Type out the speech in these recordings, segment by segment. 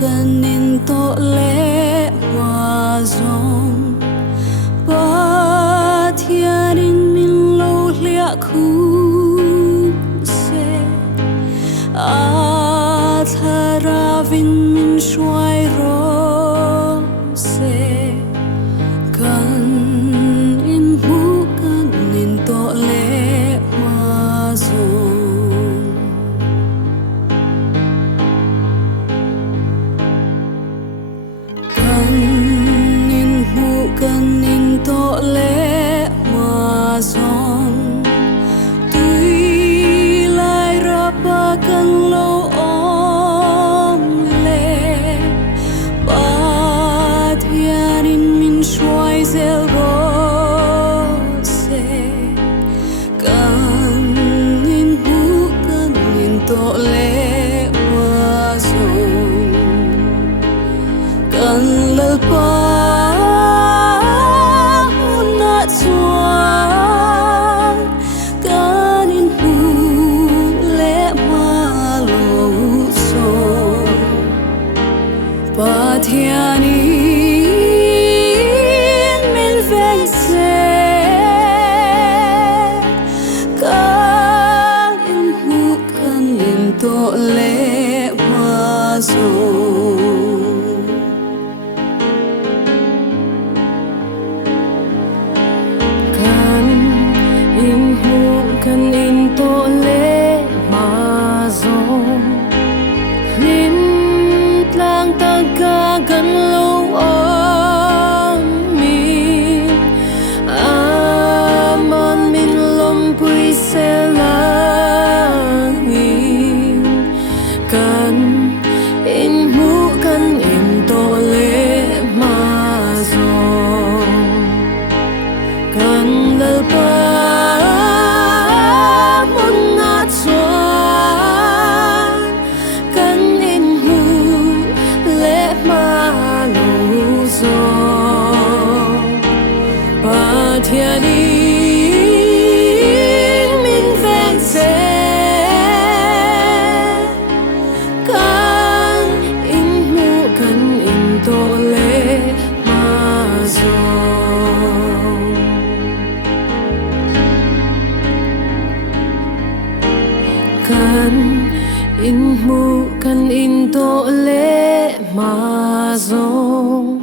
cần in to lệ mà dòng ba thiên in min lâu lia khu se a thara vin min xoay ro se cần in mu cần in to lệ mà dòng cần in to lệ mà dòng tuy lại ra ba cần lâu ôm lệ ba thiên in min xoay rêu rô se cần in mu cần in to lệ mà dòng cần lỡ ba ba thiên in min veng se kan in mu kan in to lệ mà dòng kan in mu kan in to lệ mà dòng lang taga gan lâu ôm min aman min lom pui se langin kan in mu kan in to lệ mà dòng kan lal pa mun na chuan kan in mà lâu dòng ba thiên in min veng se kan in mu kan in to lệ mà dòng kan in mu kan in to lệ mà dòng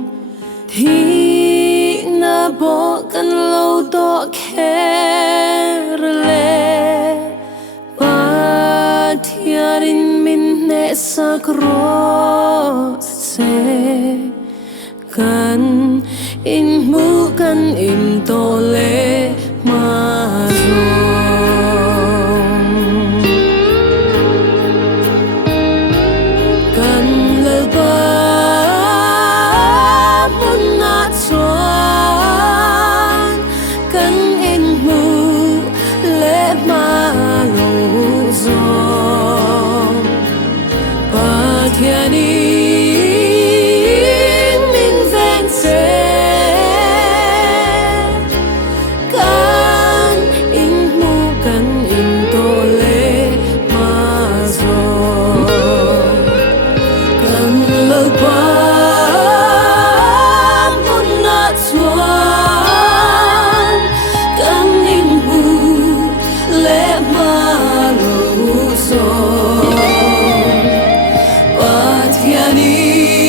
thì na bo kan lâu to khe lệ ba thiên in min ne sak ro se kan in mu kan in to lệ mà dòng kan in mu lệ mà lâu dòng ba thiên in min veng se kan in mu kan in to lệ mà dòng kan lỡ ba ba thiên in